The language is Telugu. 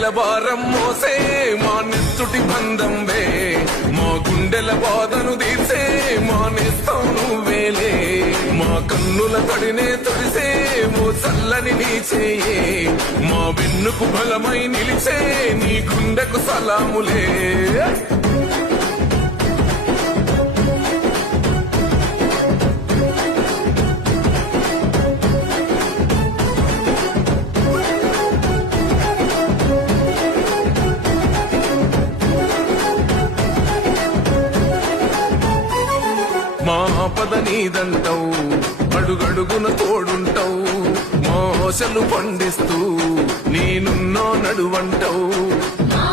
వేల భారం మోసే మా నెత్తుటి బంధంవే మా గుండెల బాధను తీర్చే మా నేస్తం నువ్వేలే మా కన్నుల తడినే తొడిసే ఓ చల్లని నీ చేయే మా వెన్నుకు బలమై నిలిచే నీ గుండెకు సలాములే మా ఆపద నీదంటావు అడుగడుగున తోడుంటావు మా ఆశలు పండిస్తూ నేనున్నో నడువంటావు మా